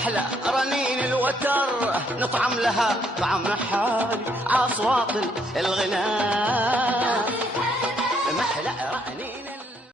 أحلى رنين الوتر نطعم لها طعم حالي عاصواط الغناء.